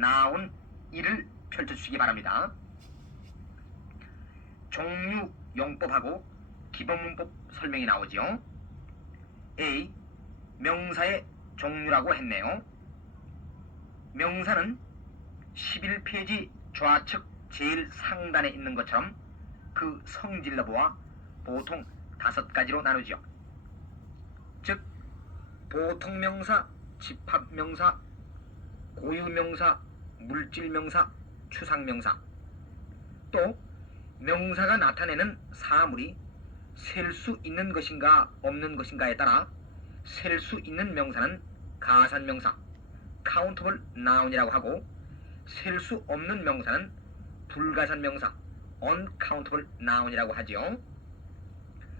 나온 이를 펼쳐주시기 바랍니다. 종류 용법하고 기본문법 설명이 나오죠. A. 명사의 종류라고 했네요. 명사는 11페이지 좌측 제일 상단에 있는 것처럼 그 성질로 보아 보통 5가지로 나누죠. 즉 보통명사, 집합명사, 고유명사, 물질명사, 추상명사. 또 명사가 나타내는 사물이 셀 수 있는 것인가 없는 것인가에 따라 셀 수 있는 명사는 가산명사, countable noun이라고 하고 셀 수 없는 명사는 불가산명사, uncountable noun이라고 하지요.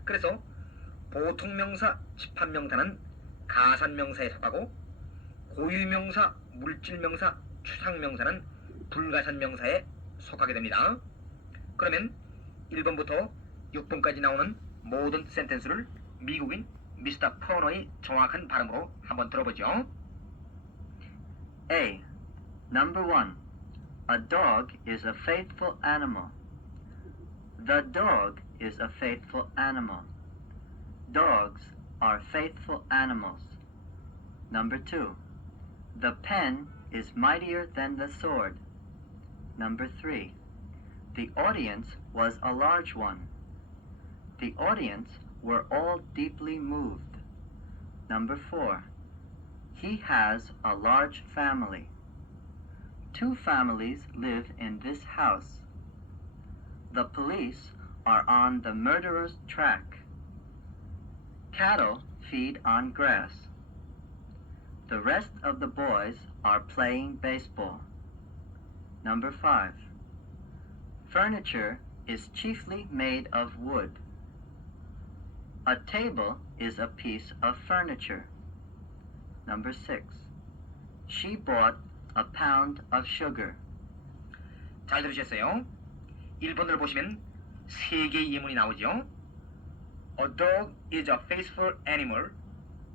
그래서 보통명사, 집합명사는 가산명사에 속하고 고유명사, 물질명사, 추상명사는 불가산명사에 속하게 됩니다. 그러면 1번부터 6번까지 나오는 모든 센텐스를 미국인 미스터 퍼너의 정확한 발음으로 한번 들어보죠. A. Number 1. A dog is a faithful animal. The dog is a faithful animal. Dogs are faithful animals. Number 2. The pen is mightier than the sword. Number 3. The audience was a large one. The audience were all deeply moved. Number 4. He has a large family. 2 families live in this house. The police are on the murderer's track. Cattle feed on grass. The rest of the boys are playing baseball. Number 5. Furniture is chiefly made of wood. A table is a piece of furniture. Number 6. She bought a pound of sugar. 잘 들으셨어요? 1번을 보시면 3개의 예문이 나오죠. A dog is a faithful animal.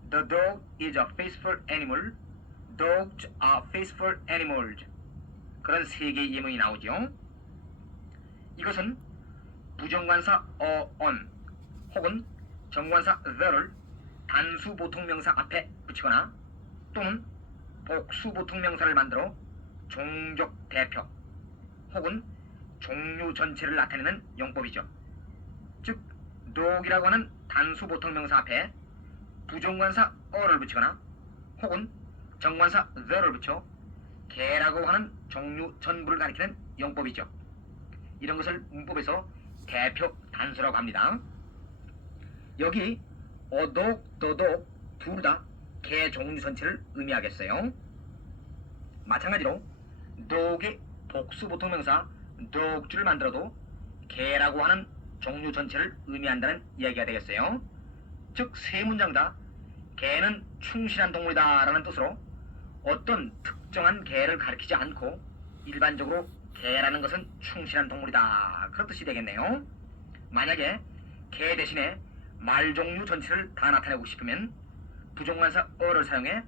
The dog is a faithful animal. Dogs are faithful animals. 그런 3개의 예문이 나오죠. 이것은 부정관사 on 혹은 정관사 the를 단수 보통명사 앞에 붙이거나 또는 복수 보통명사를 만들어 종족 대표 혹은 종류 전체를 나타내는 용법이죠. 즉 dog이라고 하는 단수 보통명사 앞에 부정관사 어를 붙이거나 혹은 정관사 the를 붙여 개라고 하는 종류 전부를 가리키는 용법이죠. 이런 것을 문법에서 대표 단수라고 합니다. 여기 a dog, the dog 둘 다 개 종류 전체를 의미하겠어요. 마찬가지로 dog의 복수 보통명사 dog주를 만들어도 개라고 하는 종류 전체를 의미한다는 이야기가 되겠어요. 즉 세 문장 다 개는 충실한 동물이다 라는 뜻으로 어떤 특정한 개를 가리키지 않고 일반적으로 개라는 것은 충실한 동물이다 그런 뜻이 되겠네요. 만약에 개 대신에 말 종류 전체를 다 나타내고 싶으면 부정관사 어를 사용해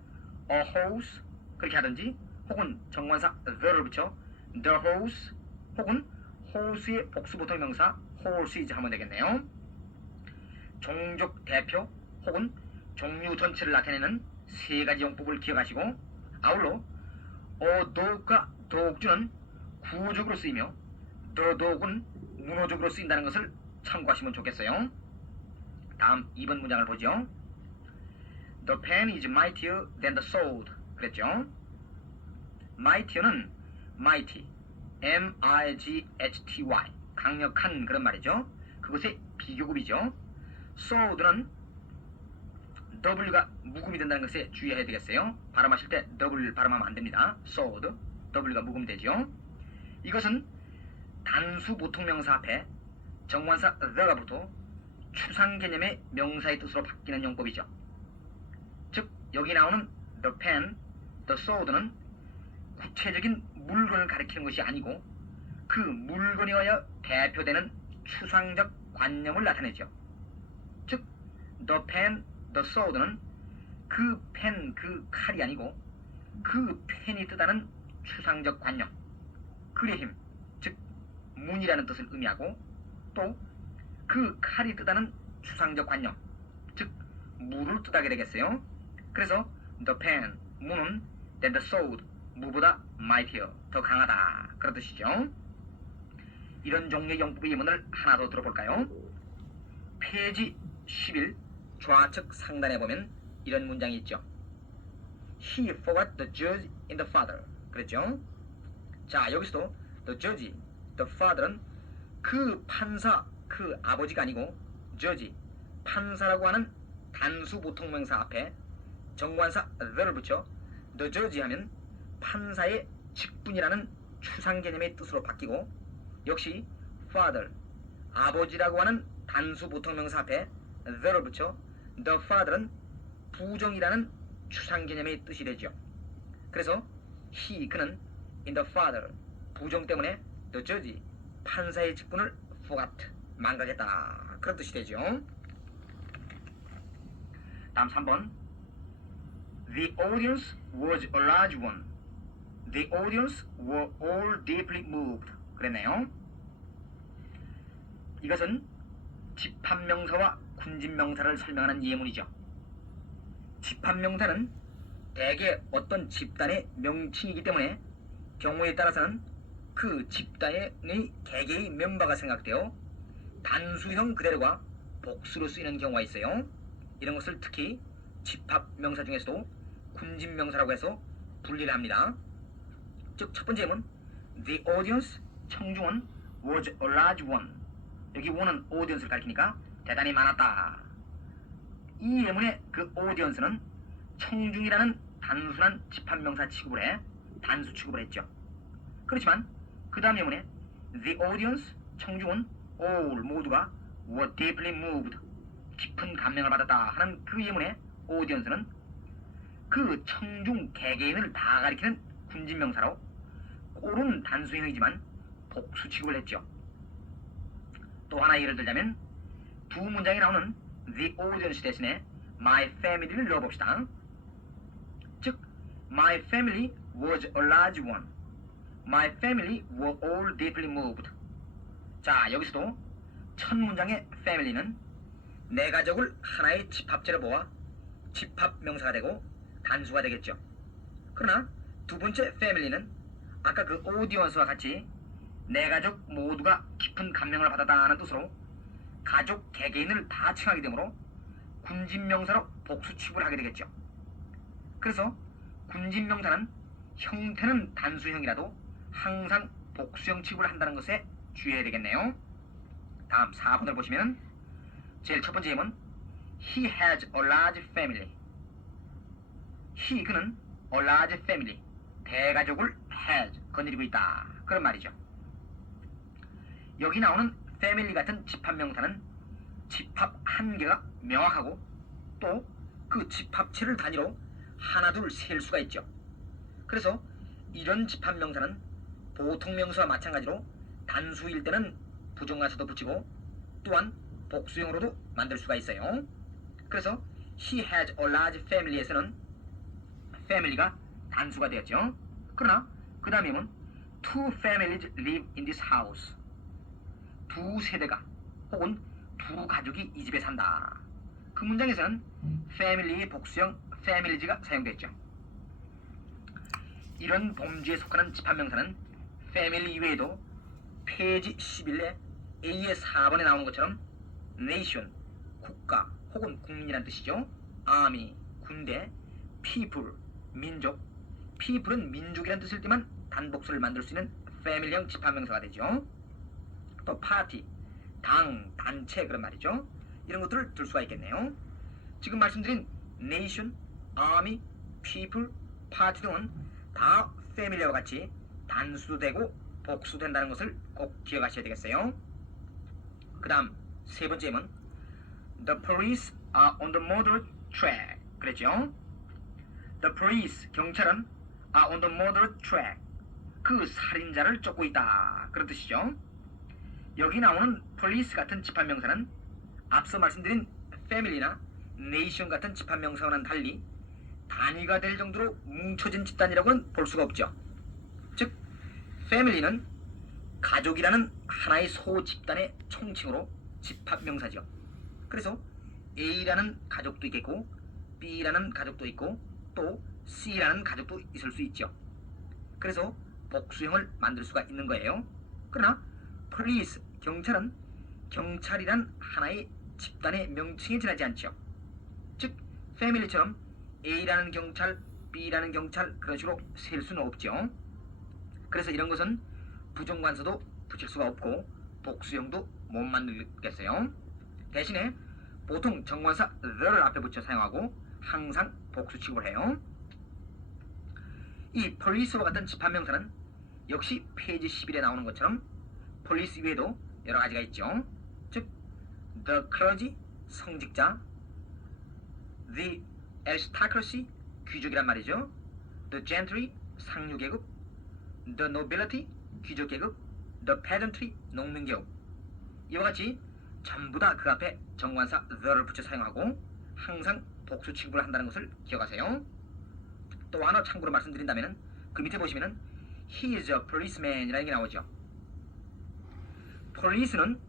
a horse 그렇게 하든지 혹은 정관사 the를 붙여 the horse 혹은 horse의 복수 보통명사 horses 하면 되겠네요. 종족 대표 혹은 종류 전체를 나타내는 3가지 용법을 기억하시고 아울러 dog과 dog주는 구어적으로 쓰이며 the dog은 문어적으로 쓰인다는 것을 참고하시면 좋겠어요. 다음 2번 문장을 보죠. The pen is mightier than the sword. 그랬죠. mightier는 mighty, M-I-G-H-T-Y 강력한 그런 말이죠. 그것의 비교급이죠. sword는 W가 묵음이 된다는 것에 주의해야 되겠어요. 발음하실 때 W 발음하면 안 됩니다. sword, W가 묵음되죠. 이것은 단수 보통명사 앞에 정관사 the가 붙어 추상 개념의 명사의 뜻으로 바뀌는 용법이죠. 즉 여기 나오는 the pen, the sword는 구체적인 물건을 가리키는 것이 아니고 그 물건에 의하여 대표되는 추상적 관념을 나타내죠. 즉 the pen, the sword는 그 펜, 그 칼이 아니고 그 펜이 뜻하는 추상적 관념, 글의 힘, 즉 문이라는 뜻을 의미하고 또 그 칼이 뜻하는 추상적 관념, 즉 무를 뜻하게 되겠어요. 그래서 the pen, 무는 than the sword, 무보다 mightier, 더 강하다 그런 뜻이죠. 이런 종류의 영법의 예문을 하나 더 들어볼까요? 페이지 11 좌측 상단에 보면 이런 문장이 있죠. He forgot the judge in the father. 그랬죠? 자, 여기서도 the judge, the father는 그 판사, 그 아버지가 아니고 judge, 판사라고 하는 단수 보통명사 앞에 정관사 the를 붙여 the judge 하면 판사의 직분이라는 추상 개념의 뜻으로 바뀌고 역시 father, 아버지라고 하는 단수 보통명사 앞에 the를 붙여 the father는 부정이라는 추상 개념의 뜻이 되죠. 그래서 he, 그는 in the father, 부정 때문에 the judge, 판사의 직분을 forgot, 망각했다 그런 뜻이 되죠. 다음 3번 The audience was a large one. The audience were all deeply moved. 그랬네요. 이것은 집합명사와 군집명사를 설명하는 예문이죠. 집합명사는 대개 어떤 집단의 명칭이기 때문에 경우에 따라서는 그 집단의 개개의 멤버가 생각되어 단수형 그대로가 복수로 쓰이는 경우가 있어요. 이런 것을 특히 집합명사 중에서도 군집명사라고 해서 분리를 합니다. 즉 첫 번째 예문 The audience, 청중은 was a large one. 여기 one은 audience를 가리키니까 대단히 많았다. 이 예문의 그 audience는 청중이라는 단순한 집합명사 취급을 해 단수 취급을 했죠. 그렇지만 그 다음 예문에 The audience, 청중은 all, 모두가 were deeply moved, 깊은 감명을 받았다 하는 그 예문의 audience는 그 청중 개개인을 다 가리키는 군집명사로 꼴은 단수형이지만 복수 취급을 했죠. 또 하나 예를 들자면 두 문장이 나오는 The audience 대신에 My family를 넣어봅시다. 즉 My family was a large one. My family were all deeply moved. 자, 여기서도 첫 문장의 family는 내 가족을 하나의 집합체로 보아 집합명사가 되고 단수가 되겠죠. 그러나 두 번째 family는 아까 그 audience와 같이 내 가족 모두가 깊은 감명을 받았다는 뜻으로 가족 개개인을 다 칭하게 되므로 군집명사로 복수 취급을 하게 되겠죠. 그래서 군집명사는 형태는 단수형이라도 항상 복수형 취급을 한다는 것에 주의해야 되겠네요. 다음 4번을 보시면 제일 첫 번째 예문 He has a large family. He, 그는 a large family, 대가족을 has, 거느리고 있다 그런 말이죠. 여기 나오는 family 같은 집합명사는 집합 한계가 명확하고 또 그 집합체를 단위로 하나 둘 셀 수가 있죠. 그래서 이런 집합명사는 보통명사와 마찬가지로 단수일 때는 부정관사도 붙이고 또한 복수형으로도 만들 수가 있어요. 그래서 He has a large family에서는 family가 단수가 되었죠. 그러나 그 다음에는 Two families live in this house. 두 세대가 혹은 두 가족이 이 집에 산다. 그 문장에서는 family의 복수형 families가 사용됐죠. 이런 범주에 속하는 집합명사는 family 이외에도 페이지 11에 A의 4번에 나오는 것처럼 nation, 국가 혹은 국민이란 뜻이죠. army, 군대, people, 민족. people은 민족이란 뜻일 때만 단복수를 만들 수 있는 family형 집합명사가 되죠. 또 party, 당, 단체 그런 말이죠. 이런 것들을 들 수가 있겠네요. 지금 말씀드린 nation, army, people, party 등은 다 family와 같이 단수도 되고 복수도 된다는 것을 꼭 기억하셔야 되겠어요. 그 다음 세 번째 예문 The police are on the murder track. 그랬죠? The police, 경찰은 are on the murder track. 그 살인자를 쫓고 있다 그런 뜻이죠. 여기 나오는 police 같은 집합명사는 앞서 말씀드린 family나 nation 같은 집합명사와는 달리 단위가 될 정도로 뭉쳐진 집단이라고는 볼 수가 없죠. family는 가족이라는 하나의 소 집단의 총칭으로 집합명사죠. 그래서 A라는 가족도 있겠고 B라는 가족도 있고 또 C라는 가족도 있을 수 있죠. 그래서 복수형을 만들 수가 있는 거예요. 그러나 police, 경찰은 경찰이란 하나의 집단의 명칭에 지나지 않죠. 즉 family처럼 A라는 경찰, B라는 경찰 그런 식으로 셀 수는 없죠. 그래서 이런 것은 부정관사도 붙일 수가 없고 복수형도 못 만들겠어요. 대신에 보통 정관사 the를 앞에 붙여 사용하고 항상 복수 취급을 해요. 이 police와 같은 집합명사는 역시 페이지 11에 나오는 것처럼 police 외에도 여러 가지가 있죠. 즉 the clergy, 성직자, the aristocracy, 귀족이란 말이죠. the gentry, 상류계급, the nobility, 귀족계급, the peasantry, 농민계급. 이와 같이 전부 다 그 앞에 정관사 the를 붙여 사용하고 항상 복수 취급을 한다는 것을 기억하세요. 또 하나 참고로 말씀드린다면 그 밑에 보시면은 he is a policeman 이라는 게 나오죠. police는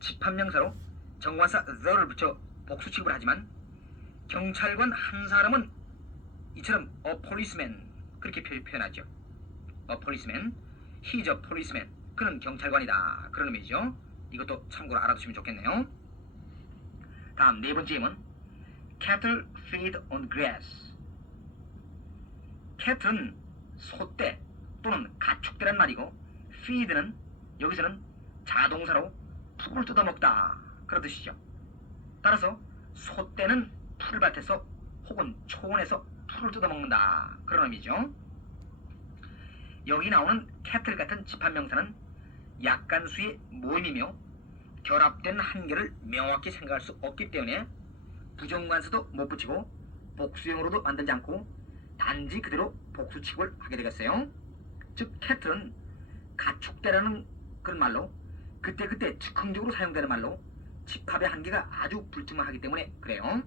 집합명사로 정관사 the를 붙여 복수 취급을 하지만 경찰관 한 사람은 이처럼 a policeman 그렇게 표현하죠. a policeman, he is a policeman 그는 경찰관이다 그런 의미죠. 이것도 참고로 알아두시면 좋겠네요. 다음 네 번째 예문 cattle feed on grass. cattle은 소떼 또는 가축대란 말이고 feed는 여기서는 자동사로 풀을 뜯어먹다 그런 뜻이죠. 따라서 소떼는 풀밭에서 혹은 초원에서 풀을 뜯어먹는다 그런 의미죠. 여기 나오는 cattle 같은 집합명사는 약간수의 모임이며 결합된 한계를 명확히 생각할 수 없기 때문에 부정관사도 못 붙이고 복수형으로도 만들지 않고 단지 그대로 복수 취급을 하게 되겠어요. 즉 cattle은 가축대라는 그런 말로 그때그때 즉흥적으로 사용되는 말로 집합의 한계가 아주 불투명하기 때문에 그래요.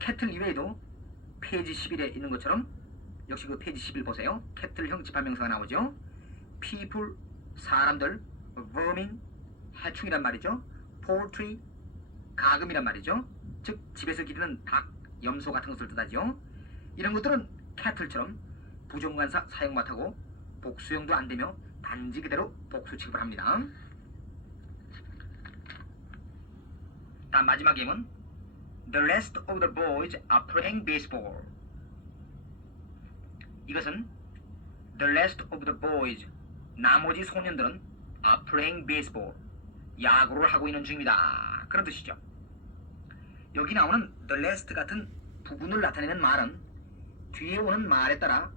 cattle 이외에도 페이지 11에 있는 것처럼 역시 그 페이지 11 보세요. cattle형 집합명사가 나오죠. people, 사람들, vermin, 해충이란 말이죠. poultry, 가금이란 말이죠. 즉 집에서 기르는 닭, 염소 같은 것을 뜻하죠. 이런 것들은 cattle처럼 부정관사 사용 못하고 복수형도 안 되며 단지 그대로 복수 취급을 합니다. 다음 마지막 예문 The rest of the boys are playing baseball. 이것은 The rest of the boys 나머지 소년들은 are playing baseball 야구를 하고 있는 중입니다. 그런 뜻이죠. 여기 나오는 the rest 같은 부분을 나타내는 말은 뒤에 오는 말에 따라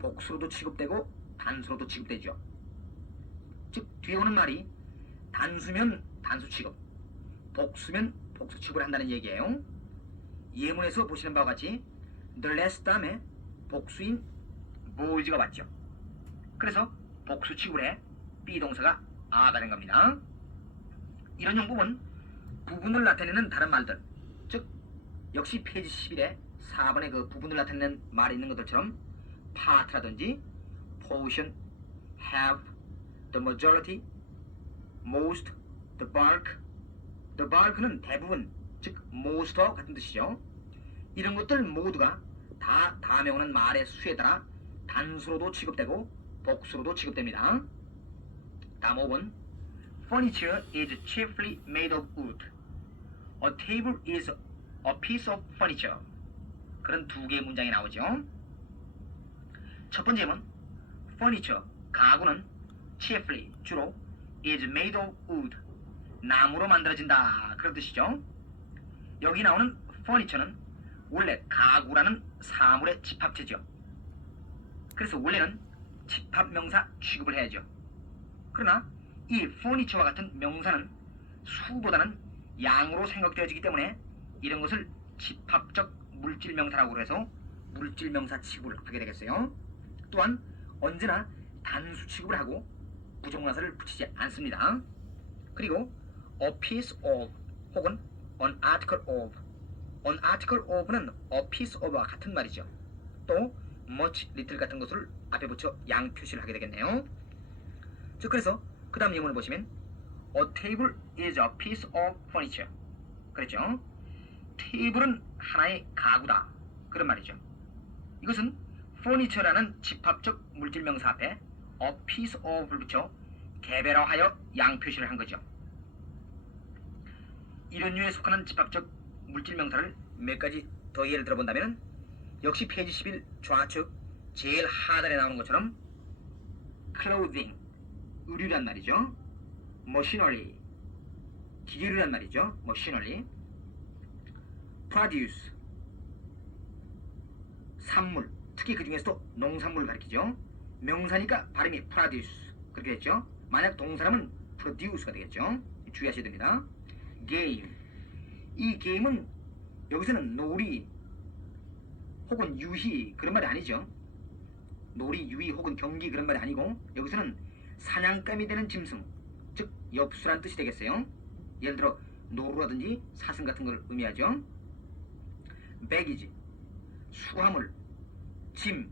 복수로도 취급되고 단수로도 취급되죠. 즉 뒤에 오는 말이 단수면 단수 취급, 복수면 복수 취급을 한다는 얘기예요. 예문에서 보시는 바와 같이 the rest 다음에 복수인 boys가 맞죠. 그래서 복수 취급을 해 비동사가 are가 된 겁니다. 이런 용법은 부분을 나타내는 다른 말들, 즉 역시 페이지 11에 4번에 그 부분을 나타내는 말이 있는 것들처럼 part라든지 portion, have, the majority, most, the bulk. the bulk는 대부분, 즉 most와 같은 뜻이죠. 이런 것들 모두가 다 다음에 오는 말의 수에 따라 단수로도 취급되고 복수로도 취급됩니다. 다음 5번 Furniture is chiefly made of wood. A table is a piece of furniture. 그런 두 개의 문장이 나오죠. 첫 번째는 furniture, 가구는 chiefly, 주로 is made of wood, 나무로 만들어진다 그런 뜻이죠. 여기 나오는 furniture는 원래 가구라는 사물의 집합체죠. 그래서 원래는 집합명사 취급을 해야죠. 그러나 이 furniture와 같은 명사는 수보다는 양으로 생각되어지기 때문에 이런 것을 집합적 물질명사라고 해서 물질명사 취급을 하게 되겠어요. 또한 언제나 단수 취급을 하고 부정관사를 붙이지 않습니다. 그리고 a piece of 혹은 an article of, an article of는 a piece of와 같은 말이죠. 또 much, little 같은 것을 앞에 붙여 양 표시를 하게 되겠네요. 즉 그래서 그 다음 예문을 보시면 A table is a piece of furniture. 그랬죠? 테이블은 하나의 가구다. 그런 말이죠. 이것은 furniture라는 집합적 물질명사 앞에 a piece of를 붙여 개별화하여 양 표시를 한 거죠. 이런 류에 속하는 집합적 물질명사를 몇 가지 더 예를 들어본다면 역시 페이지 11 좌측 제일 하단에 나오는 것처럼 clothing, 의류란 말이죠. machinery, 기계류란 말이죠. machinery, produce, 산물, 특히 그 중에서도 농산물을 가리키죠. 명사니까 발음이 produce 그렇게 됐죠. 만약 동사라면 produce가 되겠죠. 주의하셔야 됩니다. game, 이 게임은 여기서는 놀이 혹은 유희 그런 말이 아니죠. 놀이, 유희 혹은 경기 그런 말이 아니고 여기서는 사냥감이 되는 짐승, 즉 엽수란 뜻이 되겠어요. 예를 들어 노루라든지 사슴 같은 걸 의미하죠. baggage, 수화물, 짐,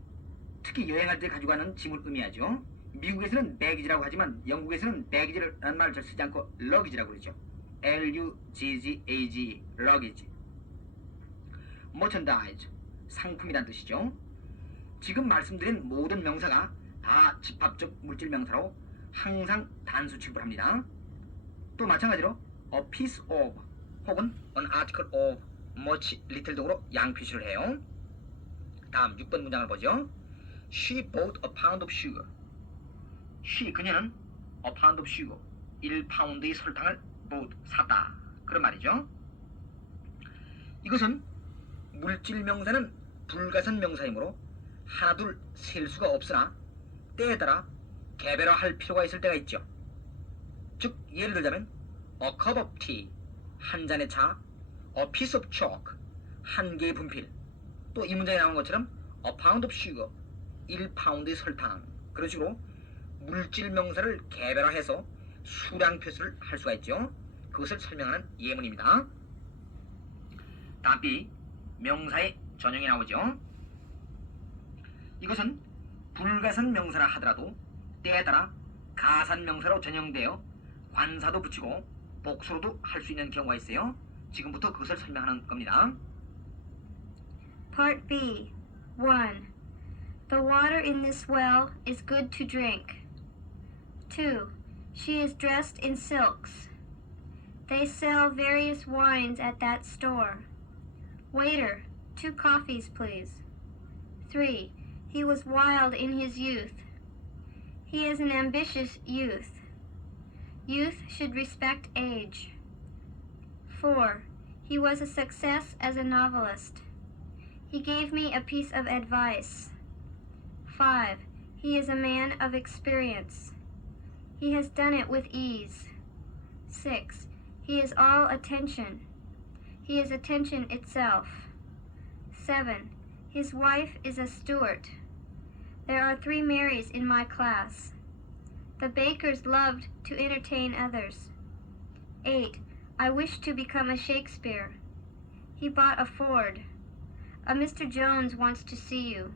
특히 여행할 때 가지고 가는 짐을 의미하죠. 미국에서는 baggage라고 하지만 영국에서는 baggage라는 말을 잘 쓰지 않고 luggage라고 그러죠. L-U-G-G-A-G, luggage. merchandise, 상품이란 뜻이죠. 지금 말씀드린 모든 명사가 다 집합적 물질 명사로 항상 단수 취급을 합니다. 또 마찬가지로 a piece of 혹은 an article of much, little 등으로 양 표시를 해요. 다음 6번 문장을 보죠. She bought a pound of sugar. She, 그녀는 a pound of sugar, 1파운드의 설탕을 bought, 샀다. 그런 말이죠. 이것은 물질 명사는 불가선 명사이므로 하나둘 셀 수가 없으나 때에 따라 개별화할 필요가 있을 때가 있죠. 즉 예를 들자면 a cup of tea, 한 잔의 차, a piece of chalk, 한 개의 분필, 또 이 문장에 나온 것처럼 a pound of sugar, 1파운드의 설탕, 그런 식으로 물질 명사를 개별화해서 수량 표시를 할 수가 있죠. 그것을 설명하는 예문입니다. 다음 B, 명사의 전형이 나오죠. 이것은 불가선 명사라 하더라도 때에 따라 가산 명사로 전형되어 관사도 붙이고 복수로도 할 수 있는 경우가 있어요. 지금부터 그것을 설명하는 겁니다. Part B. 1. The water in this well is good to drink. 2. She is dressed in silks. They sell various wines at that store. Waiter, 2 coffees, please. 3. He was wild in his youth. He is an ambitious youth. Youth should respect age. 4. He was a success as a novelist. He gave me a piece of advice. 5. He is a man of experience. He has done it with ease. 6. He is all attention. He is attention itself. 7. His wife is a Stuart. There are 3 Marys in my class. The Bakers loved to entertain others. 8. I wish to become a Shakespeare. He bought a Ford. A Mr. Jones wants to see you.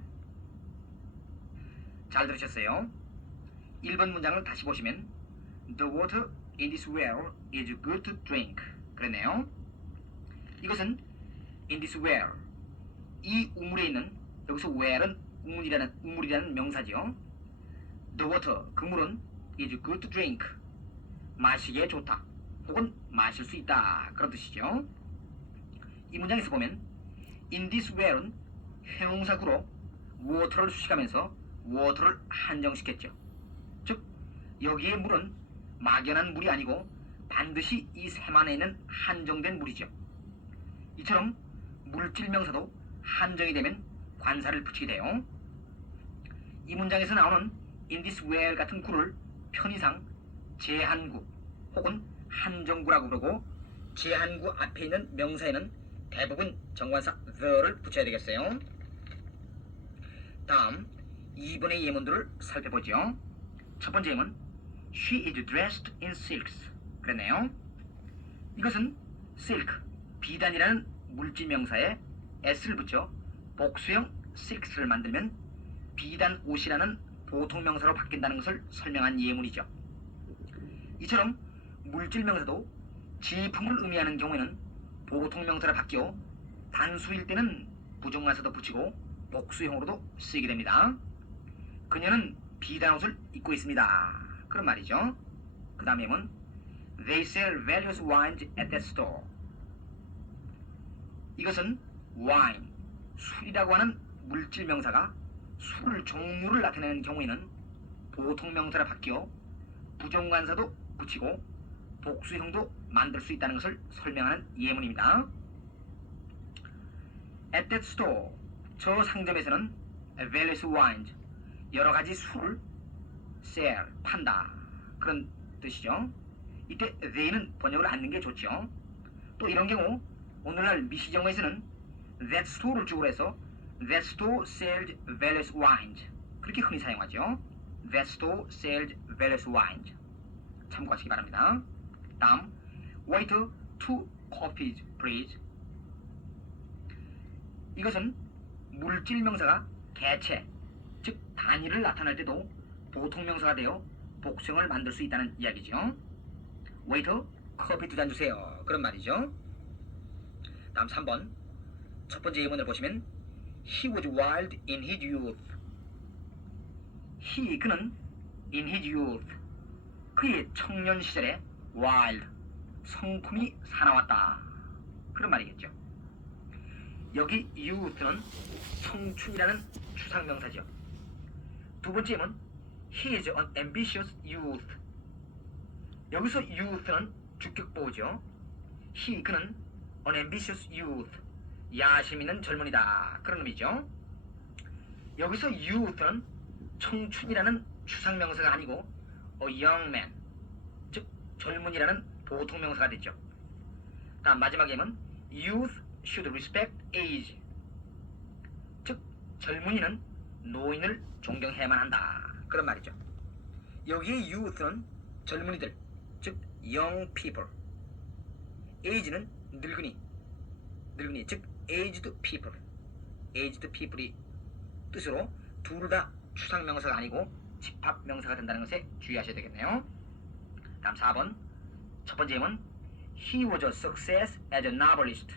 잘 들으셨어요? 1번 문장을 다시 보시면 The water in this well is good to drink. 그랬네요. 이것은 in this well, 이 우물에 있는, 여기서 well은 우물이라는 명사지요. The water, 그 물은 is good to drink, 마시기에 좋다 혹은 마실 수 있다 그런 뜻이죠. 이 문장에서 보면 in this well은 형용사구로 water를 수식하면서 water를 한정시켰죠. 즉 여기의 물은 막연한 물이 아니고 반드시 이 샘 안에 있는 한정된 물이죠. 이처럼 물질 명사도 한정이 되면 관사를 붙이게 돼요. 이 문장에서 나오는 in this well 같은 구를 편의상 제한구 혹은 한정구라고 부르고 제한구 앞에 있는 명사에는 대부분 정관사 the를 붙여야 되겠어요. 다음 2번의 예문들을 살펴보죠. 첫 번째 예문 She is dressed in silks. 그랬네요. 이것은 silk, 비단이라는 물질 명사에 s를 붙여 복수형 silks를 만들면 비단 옷이라는 보통명사로 바뀐다는 것을 설명한 예문이죠. 이처럼 물질명사도 지품을 의미하는 경우에는 보통명사로 바뀌어 단수일 때는 부정관사도 붙이고 복수형으로도 쓰이게 됩니다. 그녀는 비단 옷을 입고 있습니다. 그런 말이죠. 그 다음에는 They sell various wines at that store. 이것은 wine, 술이라고 하는 물질명사가 술 종류를 나타내는 경우에는 보통명사로 바뀌어 부정관사도 붙이고 복수형도 만들 수 있다는 것을 설명하는 예문입니다. At that store, 저 상점에서는 various wines, 여러 가지 술을 sell, 판다. 그런 뜻이죠. 이때 they는 번역을 안 넣는 게 좋죠. 또 이런 경우 오늘날 미시정어에서는 that store를 주어로 해서 that store sells various wines, 그렇게 흔히 사용하죠. That store sells various wines. 참고하시기 바랍니다. 다음, waiter, 2 coffees, please. 이것은 물질명사가 개체, 즉 단위를 나타낼 때도 보통명사가 되어 복수형을 만들 수 있다는 이야기죠. waiter, 커피 2잔 주세요. 그런 말이죠. 다음 3번. 첫 번째 예문을 보시면 He was wild in his youth. 그는 in his youth, 그의 청년 시절에 wild, 성품이 사나웠다. 그런 말이겠죠. 여기 youth는 청춘이라는 추상명사죠. 두 번째 예문 He is an ambitious youth. 여기서 youth는 주격보호죠. 그는 an ambitious youth, 야심 있는 젊은이다. 그런 의미죠. 여기서 youth는 청춘이라는 추상명사가 아니고 a young man, 즉 젊은이라는 보통명사가 됐죠. 다음 마지막 예문 youth should respect age, 즉 젊은이는 노인을 존경해야만 한다. 그런 말이죠. 여기에 youth는 젊은이들, 즉 young people, age는 늙은이, 즉 aged people이 뜻으로 둘 다 추상명사가 아니고 집합명사가 된다는 것에 주의하셔야 되겠네요. 다음 4번. 첫 번째 예문 He was a success as a novelist.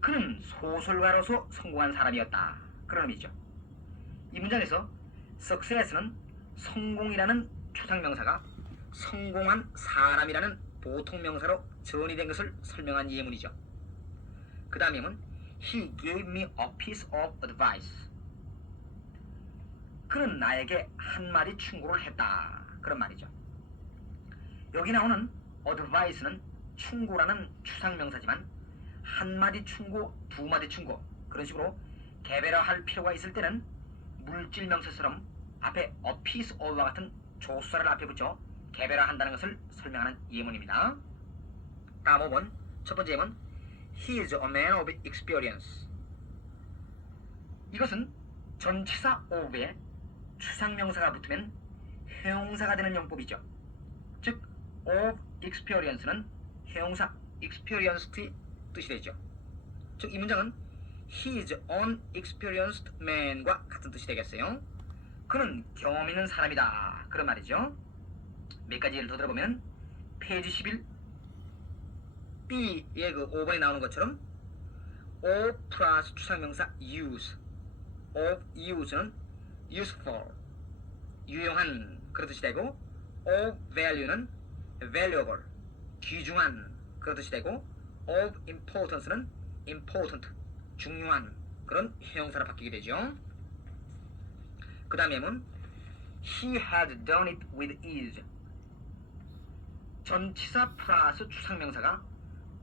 그는 소설가로서 성공한 사람이었다. 그런 의미죠. 이 문장에서 success는 성공이라는 추상명사가 성공한 사람이라는 보통명사로 전이된 것을 설명한 예문이죠. 그 다음 예문 He gave me a piece of advice. 그는 나에게 한마디 충고를 했다. 그런 말이죠. 여기 나오는 advice는 충고라는 추상명사지만 한마디 충고, 두마디 충고, 그런 식으로 개별화할 필요가 있을 때는 물질명사처럼 앞에 a piece of와 같은 조수사를 앞에 붙여 개별화한다는 것을 설명하는 예문입니다. 다음 5번. 첫 번째 예문 He is a man of experience. 이것은 전치사 of에 추상명사가 붙으면 형용사가 되는 용법이죠. 즉 of experience는 형용사 experienced의 뜻이 되죠. 즉 이 문장은 He is an experienced man과 같은 뜻이 되겠어요. 그는 경험 있는 사람이다. 그런 말이죠. 몇 가지 예를 더 들어보면 페이지 11 B의 그 5번에 나오는 것처럼 of 플러스 추상명사 use, of use는 useful, 유용한 그런 뜻이 되고 of value는 valuable, 귀중한 그런 뜻이 되고 of importance는 important, 중요한 그런 형용사로 바뀌게 되죠. 그 다음 예문 He had done it with ease. 전치사 플러스 추상명사가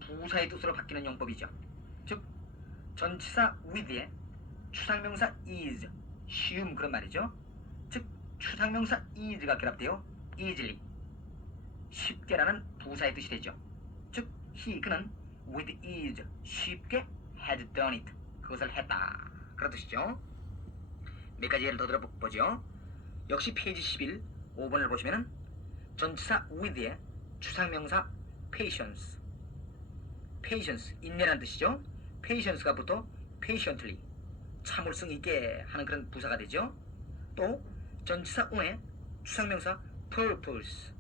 부사의 뜻으로 바뀌는 용법이죠. 즉 전치사 with에 추상명사 is, 쉬움 그런 말이죠. 즉 추상명사 is가 결합되어 easily, 쉽게라는 부사의 뜻이 되죠. 즉 그는 with ease, 쉽게 had done it, 그것을 했다. 그런 뜻이죠. 몇 가지 예를 더 들어보죠. 역시 페이지 11 5번을 보시면은 전치사 with에 추상명사 patience, 인내란 뜻이죠. patience가 붙어 patiently, 참을성 있게 하는 그런 부사가 되죠. 또 전치사 on에 추상명사 purpose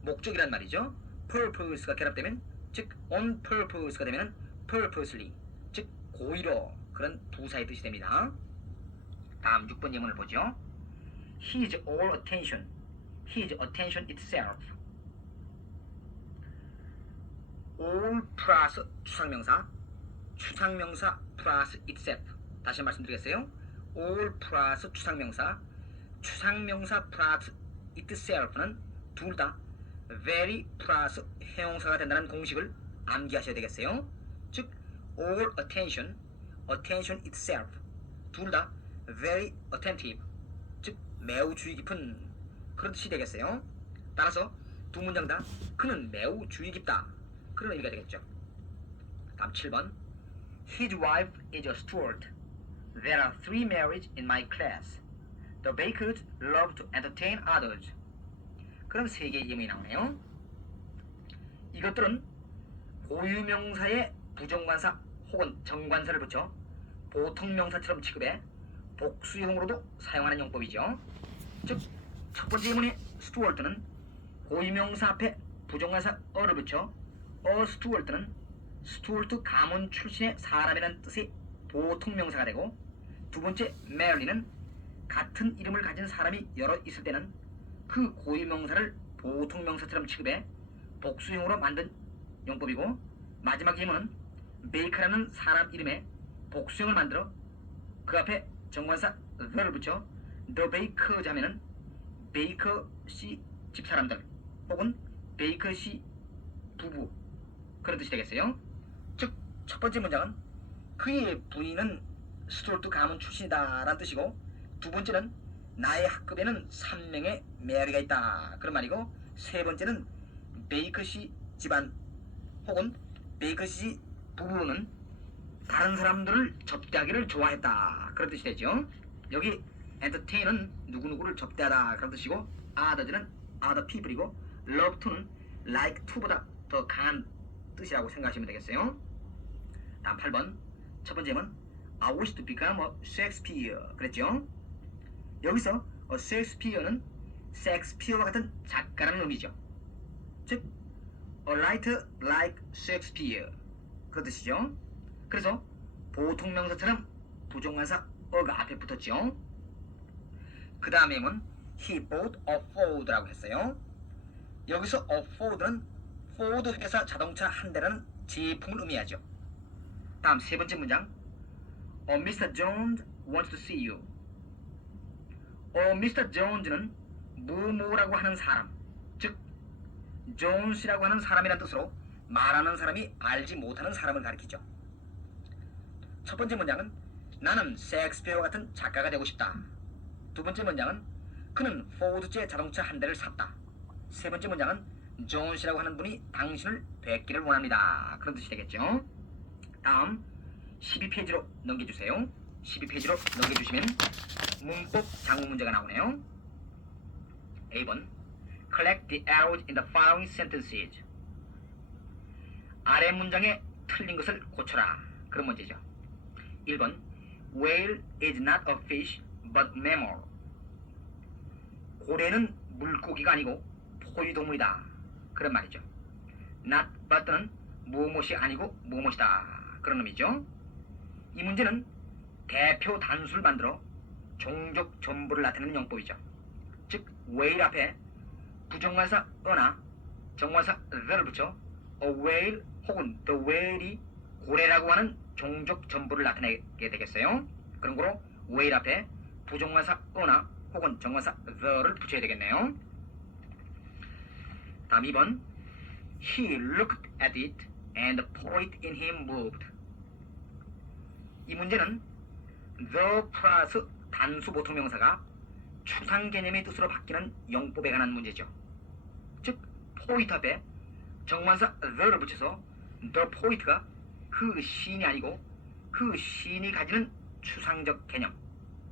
목적이란 말이죠. purpose가 결합되면 즉 on purpose가 되면 purposely 즉 고의로 그런 부사의 뜻이 됩니다. 다음 6번 예문을 보죠. He is all attention. He is attention itself. all 플러스 추상명사 플러스 itself. 다시 말씀드리겠어요. all 플러스 추상명사 플러스 itself는 둘 다 very 플러스 형용사가 된다는 공식을 암기하셔야 되겠어요. 즉 all attention itself 둘 다 very attentive 즉 매우 주의 깊은 그런 뜻이 되겠어요. 따라서 두 문장 다 그는 매우 주의 깊다 그런 의미가 되겠죠. 다음 7번 His wife is a steward. There are 3 maids in my class. The bakers love to entertain others. 그럼 3개의 예문이 나오네요. 이것들은 고유명사에 부정관사 혹은 정관사를 붙여 보통명사처럼 취급해 복수형으로도 사용하는 용법이죠. 즉, 첫 번째 예문의 스튜어드는 고유명사 앞에 부정관사 어를 붙여 스튜어드는 스튜어트 가문 출신의 사람이라는 뜻의 보통명사가 되고, 두 번째 메리는 같은 이름을 가진 사람이 여러 있을 때는 그 고유명사를 보통명사처럼 취급해 복수형으로 만든 용법이고, 마지막 예문은 베이커라는 사람 이름에 복수형을 만들어 그 앞에 정관사 the를 붙여 the bakers 하면은 베이커 씨 집사람들 혹은 베이커 씨 부부 그런 뜻이 되겠어요. 즉, 첫 번째 문장은 그의 부인은 스튜어트 가문 출신이다 라는 뜻이고, 두 번째는 나의 학급에는 3명의 메리가 있다 그런 말이고, 세 번째는 베이커 씨 집안 혹은 베이커 씨 부부는 다른 사람들을 접대하기를 좋아했다 그런 뜻이 되죠. 여기 entertain은 누구누구를 접대하다 그런 뜻이고, others는 other people이고, love to는 like to보다 더 강한 뜻이라고 생각하시면 되겠어요. 다음 8번 첫 번째는 I wish to become a Shakespeare 그랬죠. 여기서 Shakespeare는 셰익스피어와 같은 작가라는 의미죠. 즉 a writer like Shakespeare 그런 뜻이죠. 그래서 보통명사처럼 부정관사 어가 앞에 붙었죠. 그 다음에는 he bought a Ford라고 했어요. 여기서 a Ford는 포드 회사 자동차 한 대라는 제품을 의미하죠. 다음 세 번째 문장 Mr. Jones wants to see you. Mr. Jones는 뭐뭐라고 하는 사람, 즉 존스라고 하는 사람이란 뜻으로 말하는 사람이 알지 못하는 사람을 가리키죠. 첫 번째 문장은 나는 셰익스피어와 같은 작가가 되고 싶다. 두 번째 문장은 그는 포드제 자동차 한 대를 샀다. 세 번째 문장은 존스라고 하는 분이 당신을 뵙기를 원합니다. 그런 뜻이 되겠죠. 다음 12페이지로 넘겨주세요. 12페이지로 넘겨주시면 문법 장문 문제가 나오네요. A번 Collect the errors in the following sentences. 아래 문장에 틀린 것을 고쳐라. 그런 문제죠. 1번 Whale is not a fish but mammal. 고래는 물고기가 아니고 포유동물이다. 그런 말이죠. Not but는 무엇이 아니고 무엇이다. 그런 의미죠. 이 문제는 대표 단수를 만들어 종족 전부를 나타내는 용법이죠. 즉 whale 앞에 부정관사 어나 정관사 the를 붙여 a whale 혹은 the whale이 고래라고 하는 종족 전부를 나타내게 되겠어요. 그런 거로 whale 앞에 부정관사 어나 혹은 정관사 the를 붙여야 되겠네요. 다음 2번 He looked at it and the poet in him moved. 이 문제는 the 플러스 단수 보통명사가 추상 개념의 뜻으로 바뀌는 용법에 관한 문제죠. 즉 poet 앞에 정관사 the를 붙여서 the poet가 그 시인이 아니고 그 시인이 가지는 추상적 개념,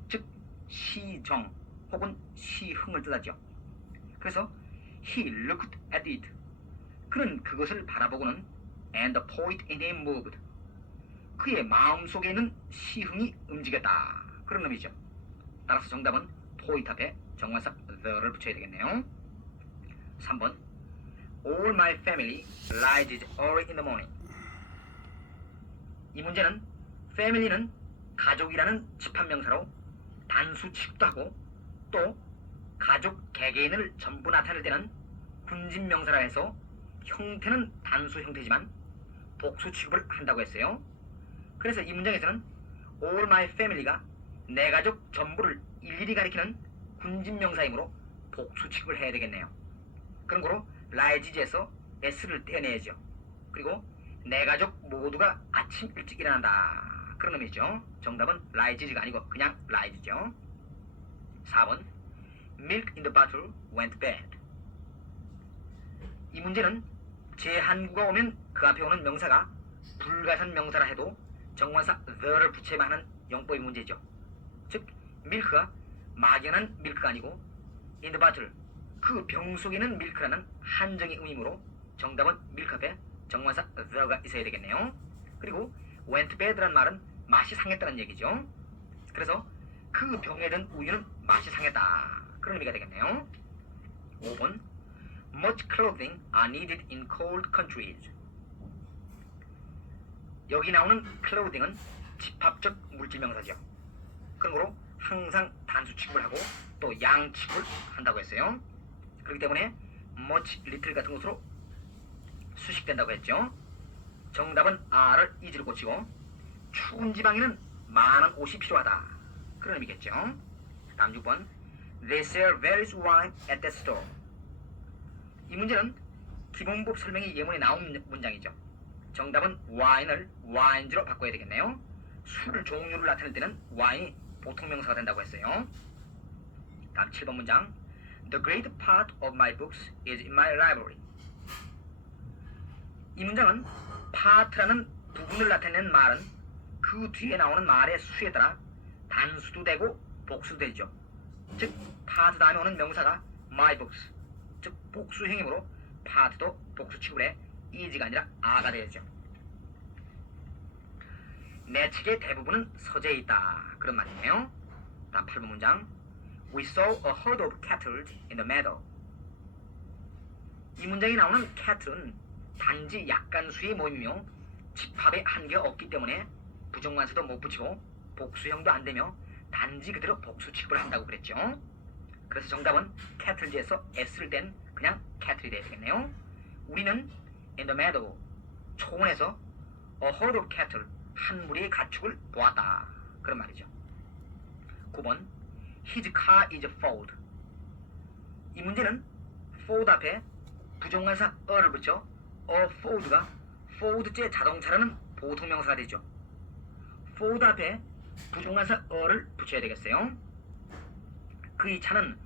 즉 시정 혹은 시흥을 뜻하죠. 그래서 he looked at it. 그는 그것을 바라보고는 and the poet in him moved. 그의 마음속에 있는 시흥이 움직였다. 그런 의미죠. 따라서 정답은 포인트 앞에 정관사 the를 붙여야 되겠네요. 3번 All my family rises early in the morning. 이 문제는 family는 가족이라는 집합명사로 단수 취급도 하고 또 가족 개개인을 전부 나타낼 때는 군집명사라 해서 형태는 단수 형태지만 복수 취급을 한다고 했어요. 그래서 이 문장에서는 all my family가 내 가족 전부를 일일이 가리키는 군집명사이므로 복수 취급을 해야 되겠네요. 그런 거로 rise에서 s를 떼내야죠. 그리고 내 가족 모두가 아침 일찍 일어난다. 그런 의미죠. 정답은 rises가 아니고 그냥 rise죠. 4번 Milk in the bottle went bad. 이 문제는 제한구가 오면 그 앞에 오는 명사가 불가산 명사라 해도 정관사 the를 붙여야만 하는 용법의 문제죠. 즉 밀크가 막연한 밀크가 아니고 in the bottle 그 병 속에 있는 밀크라는 한정의 의미로 정답은 밀크 앞에 정관사 the가 있어야 되겠네요. 그리고 went bad란 말은 맛이 상했다는 얘기죠. 그래서 그 병에 든 우유는 맛이 상했다. 그런 의미가 되겠네요. 5번 Much clothing are needed in cold countries. 여기 나오는 clothing은 집합적 물질명사죠. 그러므로 항상 단수 취급을 하고 또 양 취급을 한다고 했어요. 그렇기 때문에 much, little 같은 것으로 수식된다고 했죠. 정답은 R을 이지로 고치고 추운 지방에는 많은 옷이 필요하다. 그런 의미겠죠. 다음 6번 They sell various wine at that store. 이 문제는 기본법 설명이 예문에 나온 문장이죠. 정답은 와인을 wines로 바꿔야 되겠네요. 술 종류를 나타낼 때는 와인이 보통명사가 된다고 했어요. 다음 7번 문장 The great part of my books is in my library. 이 문장은 part라는 부분을 나타내는 말은 그 뒤에 나오는 말의 수에 따라 단수도 되고 복수도 되죠. 즉 part 다음에 오는 명사가 my books 즉 복수형이므로 part도 복수 취급을 해 is가 아니라 are가 되죠. 내 책의 대부분은 서재에 있다. 그런 말이네요. 다음 8번 문장 We saw a herd of cattle in the meadow. 이 문장에 나오는 cattle은 단지 약간 수의 모임이며 집합의 한계가 없기 때문에 부정관사도 못 붙이고 복수형도 안 되며 단지 그대로 복수 취급을 한다고 그랬죠. 그래서 정답은 cattle에서 s를 뗀 그냥 cattle이 돼야 되겠네요. 우리는 in the meadow 초원에서 a herd of cattle 한 무리의 가축을 보았다. 그런 말이죠. 9번 His car is Ford. 이 문제는 Ford 앞에 부정관사 a를 붙여 Ford가 Ford제 자동차라는 보통명사가 되죠. Ford 앞에 부정관사 a를 붙여야 되겠어요. 그의 차는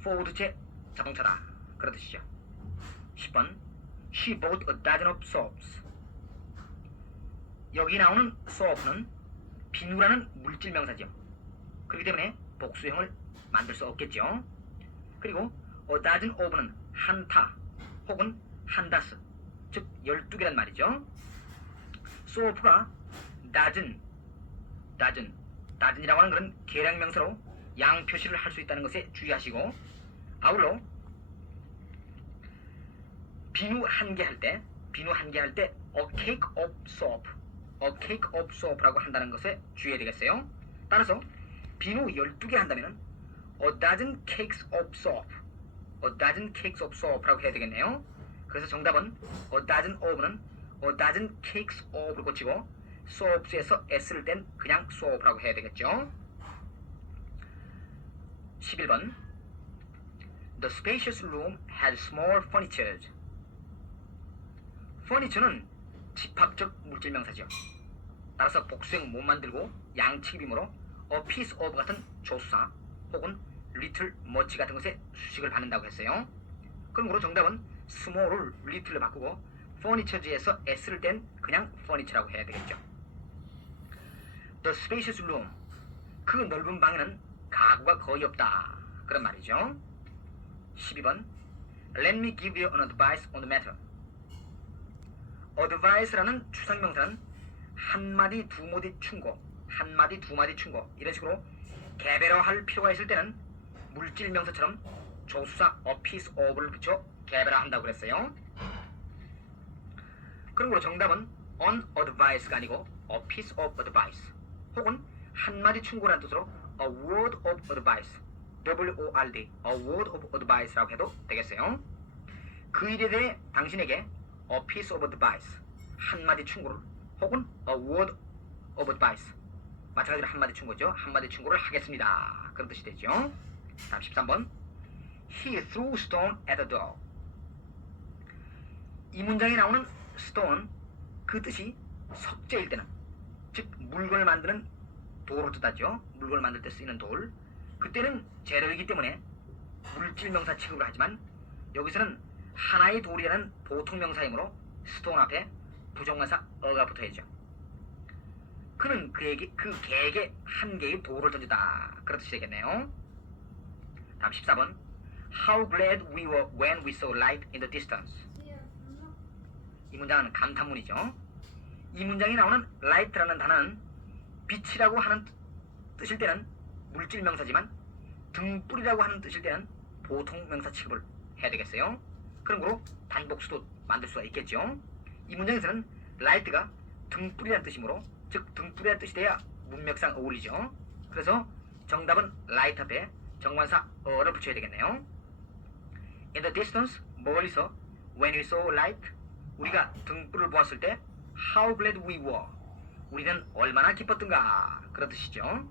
Ford제 자동차다. 그런 뜻이죠. 10번 She bought a dozen of soaps. 여기 나오는 soap는 비누라는 물질명사죠. 그렇기 때문에 복수형을 만들 수 없겠죠. 그리고 a dozen of는 한타 혹은 한다스 즉 12개란 말이죠. soap가 dozen이라고 하는 그런 계량명사로 양 표시를 할 수 있다는 것에 주의하시고 아울러 비누 한 개 할 때 a cake of soap라고 한다는 것에 주의해야 되겠어요. 따라서 비누 12개 한다면은 a dozen cakes of soap라고 해야 되겠네요. 그래서 정답은 a dozen of는 a dozen cakes of를 고치고 soaps에서 s를 뗀 그냥 soap라고 해야 되겠죠. 11번 The spacious room had small furnitures. furniture는 집합적 물질명사죠. 따라서 복수형 못 만들고 양치기이므로 a piece of 같은 조수사 혹은 little much 같은 것에 수식을 받는다고 했어요. 그러므로 정답은 small을 little로 바꾸고 furnitures에서 s를 뗀 그냥 furniture라고 해야 되겠죠. The spacious room 그 넓은 방에는 가구가 거의 없다. 그런 말이죠. 12번 Let me give you an advice on the matter. advice라는 추상명사는 한 마디 두 마디 충고, 한 마디 두 마디 충고 이런 식으로 개별화할 필요가 있을 때는 물질 명사처럼 조수사 a piece of를 붙여 개별화한다고 그랬어요. 그러므로 정답은 on advice가 아니고 a piece of advice 혹은 한 마디 충고라는 뜻으로 a word of advice, WORD, a word of advice라고 해도 되겠어요. 그 일에 대해 당신에게 a piece of advice, 한 마디 충고를 혹은 a word of advice, 마찬가지로 한 마디 충고죠. 한 마디 충고를 하겠습니다. 그런 뜻이 되죠. 다음 13번. He threw stone at the dog. 이 문장에 나오는 stone, 그 뜻이 석재일 때는, 즉 물건을 만드는 돌을 뜻하죠. 물건을 만들 때 쓰이는 돌. 그때는 재료이기 때문에 물질 명사 취급을 하지만 여기서는 하나의 돌이라는 보통 명사이므로 stone 앞에 부정명사 어가 붙어야죠. 그는 그 개에게 한 개의 돌을 던졌다. 그런 뜻이 되겠네요. 다음 14번. How glad we were when we saw light in the distance. 이 문장은 감탄문이죠. 이 문장에 나오는 light라는 단어는 빛이라고 하는 뜻일 때는 물질 명사지만 등불이라고 하는 뜻일 때는 보통 명사 취급을 해야 되겠어요. 그러므로 단복수도 만들 수가 있겠죠. 이 문장에서는 light가 등불이라는 뜻이므로 즉 등불이라는 뜻이 돼야 문맥상 어울리죠. 그래서 정답은 light 앞에 정관사 어를 붙여야 되겠네요. In the distance, 멀리서 when we saw light, 우리가 등불을 보았을 때 how glad we were, 우리는 얼마나 기뻤던가 그런 뜻이죠.